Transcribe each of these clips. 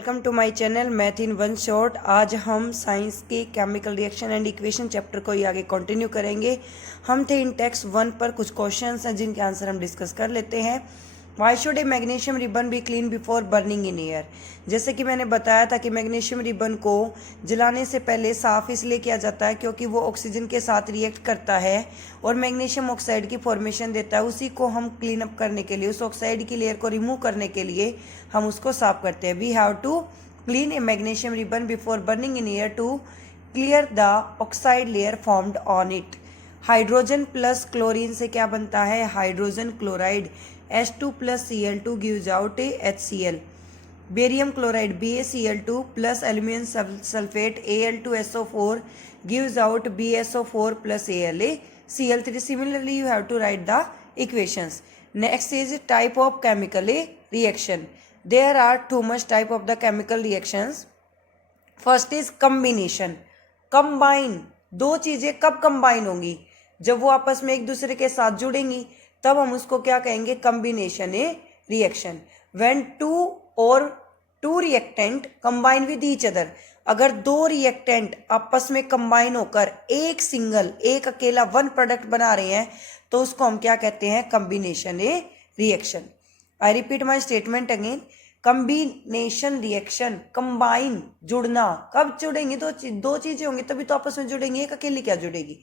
Welcome to my channel math in one shot. आज हम science के chemical reaction and equation chapter को ही आगे कंटिन्यू करेंगे। हम थे इन टेक्स्ट 1 पर। कुछ क्वेश्चंस हैं जिनके आंसर हम डिस्कस कर लेते हैं। Why should A magnesium ribbon be clean before burning in air. जैसे कि मैंने बताया था कि मैग्नीशियम रिबन को जलाने से पहले साफ़ इसलिए किया जाता है क्योंकि वो ऑक्सीजन के साथ रिएक्ट करता है और मैग्नीशियम ऑक्साइड की फॉर्मेशन देता है। उसी को हम क्लीन अप करने के लिए, उस ऑक्साइड की लेयर को रिमूव करने के लिए हम उसको साफ करते हैं। We have to clean a magnesium ribbon before burning in air to clear the oxide layer formed on it. Hydrogen plus chlorine से क्या बनता है? Hydrogen chloride. H2 plus Cl2 gives out a HCl. Barium chloride BaCl2 plus aluminum sulfate Al2SO4 gives out BSO4 plus AlCl3. Similarly, you have to write the equations. Next is type of chemical reaction. There are too much type of the chemical reactions. First is combination. Combine. दो चीजें कब combine होंगी? जब वो आपस में एक दूसरे के साथ जुड़ेंगी तब हम उसको क्या कहेंगे? Combination a reaction. When two और two reactant combine with each other. अगर दो रिएक्टेंट आपस में कंबाइन होकर एक अकेला वन प्रोडक्ट बना रहे हैं तो उसको हम क्या कहते हैं? Combination a reaction. I repeat my statement again. Combination reaction, combine, जुड़ना। कब जुड़ेंगे? दो चीजें होंगी तभी तो आपस में जुड़ेंगी, एक अकेली क्या जुड़ेगी?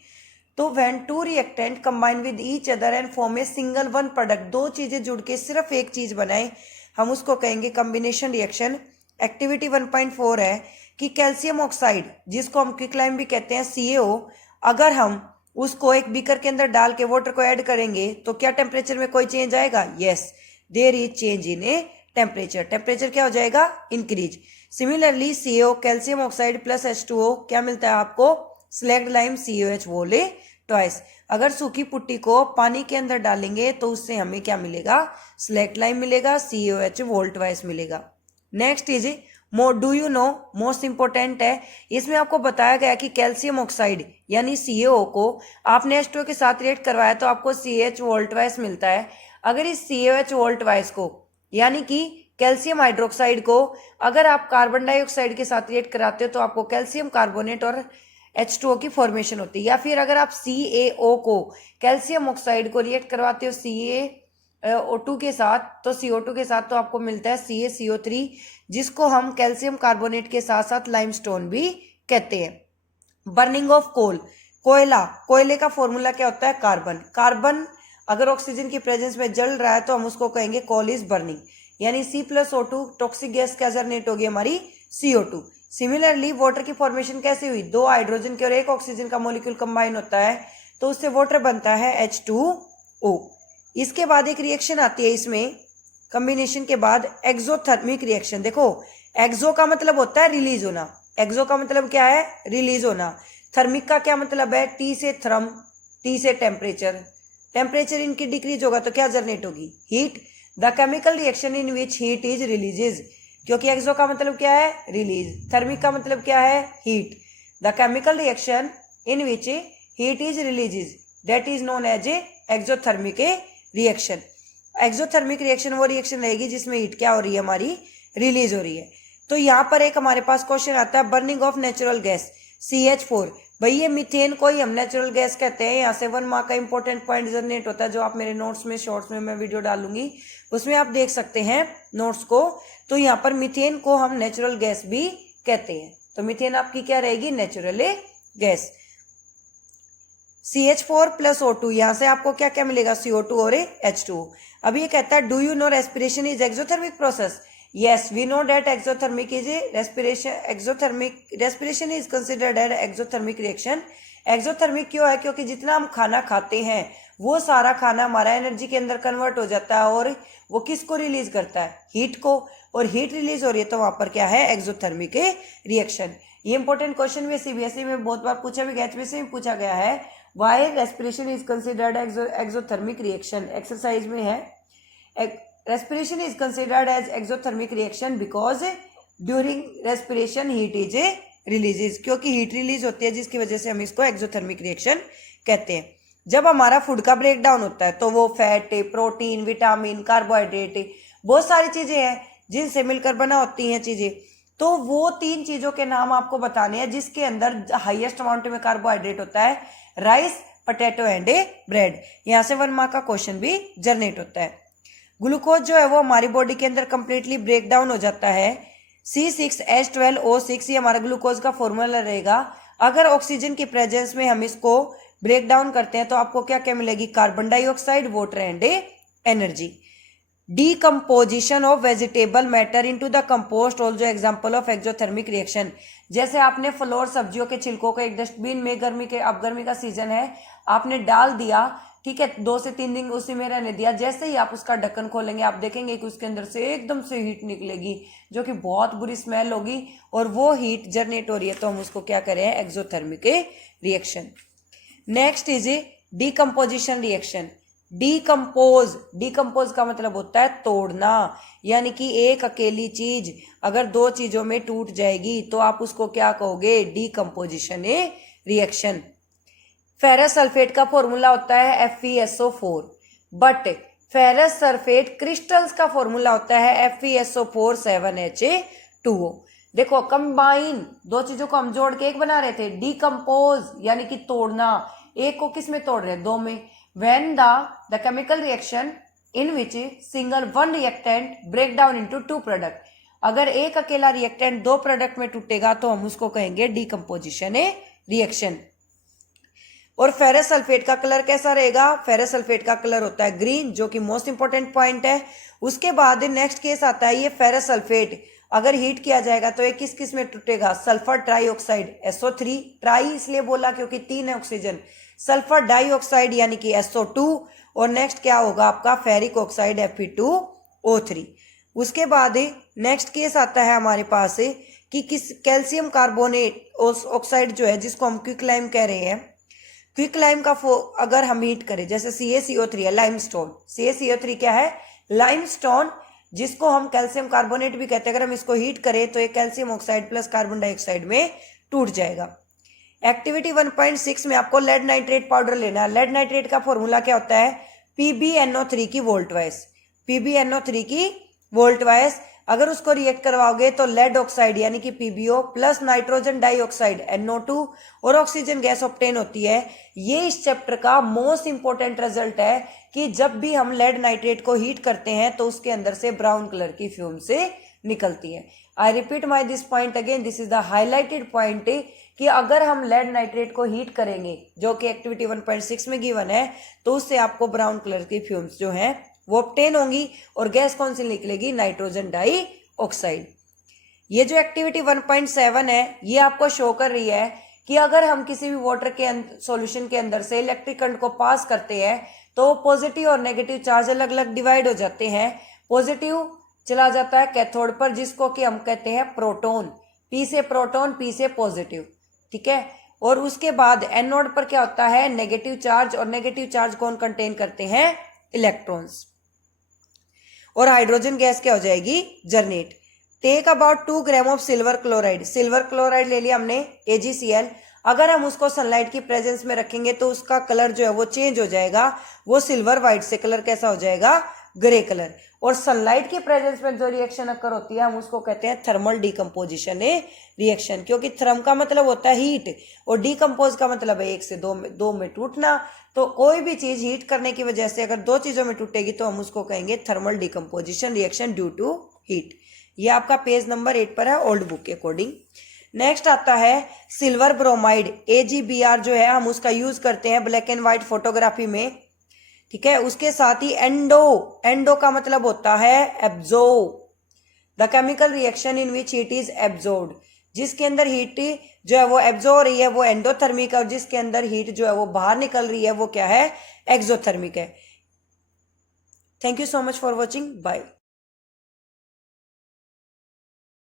तो when two reactant combine with each other and form a single one product, दो चीजें जुड़ के सिर्फ एक चीज बनाए, हम उसको कहेंगे कम्बिनेशन रिएक्शन। एक्टिविटी 1.4 है कि कैल्शियम ऑक्साइड, जिसको हम क्विकलाइम भी कहते हैं, CaO, अगर हम उसको एक बीकर के अंदर डाल के वाटर को ऐड करेंगे तो क्या टेम्परेचर में कोई चेंज आएगा? Yes, there is change in a temperature. Temperature क्या हो जाएगा? Increase. Similarly CaO calcium oxide plus H2O क्या मिलता है आपको? Slaked lime COH whole twice. अगर सूखी पुट्टी को पानी के अंदर डालेंगे तो उससे हमें क्या मिलेगा? स्लैग्ड लाइम मिलेगा, COH वोल ट्वाइस मिलेगा। Next is do you know, most important है। इसमें आपको बताया गया कि कैल्शियम ऑक्साइड यानी CaO को आपने H2O के साथ रिएक्ट करवाया तो आपको CH वोल ट्वाइस मिलता है। अगर इस COH वोल ट्वाइस को यानी कि कैल्शियम हाइड्रोक्साइड को अगर आप कार्बन डाइऑक्साइड के साथ रिएक्ट कराते हो तो आपको कैल्शियम कार्बोनेट और H2O की फॉर्मेशन होती है। या फिर अगर आप CaO को कैल्शियम ऑक्साइड को रिएक्ट करवाते हो CaO2 के साथ तो CO2 के साथ तो आपको मिलता है CaCO3, जिसको हम कैल्शियम कार्बोनेट के साथ साथ लाइमस्टोन भी कहते हैं। बर्निंग ऑफ कोल, कोयला, कोयले का फॉर्मूला क्या होता है? कार्बन। कार्बन अगर ऑक्सीजन की प्रेजेंस में जल रहा है तो हम उसको कहेंगे कोल इज बर्निंग, यानी C+O2 टॉक्सिक गैस क्या जनरेट होगी? हमारी CO2। सिमिलरली वाटर की फॉर्मेशन कैसे हुई? दो हाइड्रोजन के और एक ऑक्सीजन का मॉलिक्यूल कंबाइन होता है तो उससे वाटर बनता है H2O। इसके बाद एक रिएक्शन आती है इसमें कॉम्बिनेशन के बाद, एक्सोथर्मिक रिएक्शन। देखो, एक्सो का मतलब होता है रिलीज होना। एक्सो का मतलब क्या है? रिलीज होना। थर्मिक का क्या मतलब है? T से थर्म, T से टेम्परेचर। टेम्परेचर इनकी डिक्रीज होगा तो क्या जनरेट होगी? Heat. The chemical reaction in which heat is releases, क्योंकि एक्सो का मतलब क्या है? रिलीज। थर्मिक का मतलब क्या है? Heat. The chemical reaction in which heat is releases that is known as a exothermic reaction. Exothermic reaction वो रिएक्शन रहेगी जिसमें हीट क्या हो रही है? हमारी रिलीज हो रही है। तो यहाँ पर एक हमारे पास क्वेश्चन आता है, burning of natural gas CH4। भाई ये मीथेन को ही हम नेचुरल गैस कहते हैं। यहाँ से 1 मार्क का इंपॉर्टेंट पॉइंट जनरेट होता है जो आप मेरे नोट्स में, शॉर्ट्स में मैं वीडियो डालूंगी, उसमें आप देख सकते हैं नोट्स को। तो यहाँ पर मीथेन को हम नेचुरल गैस भी कहते हैं। तो मीथेन आपकी क्या रहेगी? Natural gas. CH4 plus O2, यहाँ से आपको क्या क्या मिलेगा? CO2 और H2O। अब ये कहता है, do you know respiration is exothermic process? Yes, we know that exothermic is a respiration is considered as exothermic reaction. Exothermic क्यों है? क्योंकि जितना हम खाना खाते हैं वो सारा खाना हमारा एनर्जी के अंदर कन्वर्ट हो जाता है और वो किसको रिलीज करता है? हीट को। और हीट रिलीज हो रही है तो वहां पर क्या है? Exothermic reaction. ये इंपॉर्टेंट क्वेश्चन भी CBSE में बहुत बार पूछा भी गया, HPSC में पूछा गया है। Why respiration is considered exothermic reaction? Exercise में है, respiration is considered as exothermic reaction because during respiration heat is releases, क्योंकि हीट रिलीज होती है जिसकी वजह से हम इसको एक्सोथर्मिक रिएक्शन कहते हैं। जब हमारा फूड का ब्रेक डाउन होता है तो वो फैट, प्रोटीन, विटामिन, कार्बोहाइड्रेट, बहुत सारी चीजें हैं जिनसे मिलकर बना होती हैं चीजें। तो वो 3 चीजों के नाम आपको बताने हैं जिसके अंदर हाईएस्ट अमाउंट में कार्बोहाइड्रेट होता है, rice, potato and A bread. यहाँ से 1 मार्क का क्वेश्चन भी जनरेट होता है। ग्लूकोज जो है वो हमारी बॉडी के अंदर कंप्लीटली ब्रेक डाउन हो जाता है। C6H12O6 ये हमारा ग्लूकोज का फॉर्मूला रहेगा। अगर ऑक्सीजन की प्रेजेंस में हम इसको ब्रेक डाउन करते हैं तो आपको क्या क्या मिलेगी, carbon dioxide, water and energy. Decomposition of vegetable matter into the compost also example of exothermic reaction. जैसे आपने फल और सब्जियों के छिलकों को एक डस्टबिन में अब गर्मी का सीजन है, आपने डाल दिया, ठीक है, 2 से 3 दिन उसी में रहने दिया। जैसे ही आप उसका ढक्कन खोलेंगे आप देखेंगे कि उसके अंदर से एकदम से हीट निकलेगी जो कि बहुत बुरी स्मेल होगी, और वो हीट जनरेट हो रही है, तो हम उसको क्या करें, exothermic reaction. Next is decomposition reaction. Decompose का मतलब होता है तोड़ना, यानी कि एक अकेली चीज अगर 2 चीजों में टूट जाएगी तो आप उसको क्या कहोगे, डीकम्पोजिशन रिएक्शन। फेरस सल्फेट का फॉर्मूला होता है FeSO4, but ferrous sulphate crystals का फॉर्मूला होता है FeSO4 7H2O। देखो, कंबाइन 2 चीजों को हम जोड़ के एक बना रहे थे। डीकम्पोज यानी कि तोड़ना, एक को किस में तोड़ रहे हैं, 2 में। When the chemical reaction in which single 1 reactant break down into 2 product, अगर एक अकेला रिएक्टेंट 2 प्रोडक्ट में टूटेगा तो हम उसको कहेंगे डीकम्पोजिशन रिएक्शन। और फेरस सल्फेट का कलर कैसा रहेगा, फेरस सल्फेट का कलर होता है ग्रीन, जो कि मोस्ट इंपॉर्टेंट पॉइंट है। उसके बाद नेक्स्ट केस आता है ये फेरस सल्फेट अगर हीट किया जाएगा तो ये किस किस में टूटेगा, सल्फर ट्राईऑक्साइड SO3, ट्राई इसलिए बोला क्योंकि 3 है ऑक्सीजन, सल्फर डाइऑक्साइड यानी कि SO2, और नेक्स्ट क्या होगा आपका फेरिक ऑक्साइड Fe2O3। उसके बाद नेक्स्ट केस आता है हमारे पास कि किस कैल्शियम कार्बोनेट ऑक्साइड जो है जिसको हम क्विकलाइम कह रहे हैं, क्विकलाइम का अगर हम हीट करें, जैसे CaCO3 है, लाइमस्टोन, CaCO3 क्या है, लाइमस्टोन, जिसको हम कैल्शियम कार्बोनेट भी कहते हैं। अगर हम इसको हीट करें तो ये calcium oxide plus carbon dioxide में टूट जाएगा। एक्टिविटी 1.6 में आपको लेड नाइट्रेट पाउडर लेना है। लेड नाइट्रेट का फॉर्मूला क्या होता है, PbNO3 की वोल्ट वाइज, PbNO3 की वोल्ट वाइज। अगर उसको रिएक्ट करवाओगे तो लेड ऑक्साइड यानी कि PbO plus nitrogen dioxide NO2 और ऑक्सीजन गैस ऑब्टेन होती है। ये इस चैप्टर का मोस्ट इंपॉर्टेंट रिजल्ट है कि जब भी हम लेड नाइट्रेट को हीट करते हैं तो उसके अंदर से ब्राउन कलर की फ्यूम से निकलती है। I repeat my this point again, this is the highlighted point कि अगर हम लेड नाइट्रेट को हीट करेंगे जो कि एक्टिविटी 1.6 में गिवन है, तो उससे आपको ब्राउन कलर की फ्यूम्स जो हैं वो ऑब्टेन होंगी, और गैस कौन सी निकलेगी, नाइट्रोजन डाइऑक्साइड। ये जो एक्टिविटी 1.7 है ये आपको शो कर रही है कि अगर हम किसी भी वाटर के सॉल्यूशन के अंदर से इलेक्ट्रिक करंट को पास करते हैं तो पॉजिटिव और नेगेटिव चार्ज अलग अलग डिवाइड हो जाते हैं। पॉजिटिव चला जाता है कैथोड पर, जिसको कि हम कहते हैं प्रोटॉन, P से प्रोटॉन, P से पॉजिटिव, ठीक है। और उसके बाद एनोड पर क्या होता है, नेगेटिव चार्ज, और नेगेटिव चार्ज कौन कंटेन करते हैं, इलेक्ट्रॉन्स। और हाइड्रोजन गैस क्या हो जाएगी, generate. Take about 2 gram of silver chloride, silver chloride ले लिया हमने AgCl। अगर हम उसको सनलाइट की प्रेजेंस में रखेंगे तो उसका कलर जो है वो चेंज हो जाएगा, वो सिल्वर वाइट से कलर कैसा हो जाएगा, ग्रे कलर। और सनलाइट की प्रेजेंस में जो रिएक्शन अकर होती है हम उसको कहते हैं थर्मल डीकम्पोजिशन रिएक्शन, क्योंकि थर्म का मतलब होता है हीट और डीकम्पोज का मतलब है 1 से 2 में टूटना। तो कोई भी चीज हीट करने की वजह से अगर 2 चीजों में टूटेगी तो हम उसको कहेंगे thermal decomposition reaction due to heat. ये आपका पेज नंबर 8 पर है ओल्ड बुक के अकॉर्डिंग। नेक्स्ट आता है सिल्वर ब्रोमाइड, AgBr जो है हम उसका यूज करते हैं ब्लैक एंड व्हाइट फोटोग्राफी में, ठीक है। उसके साथ ही एंडो का मतलब होता है absorb, the chemical reaction in which heat is absorbed, जिसके अंदर हीट जो है वो एब्जॉर्ब हो रही है वो एंडोथर्मिक है, और जिसके अंदर हीट जो है वो बाहर निकल रही है वो क्या है, एक्सोथर्मिक है। Thank you so much for watching, bye.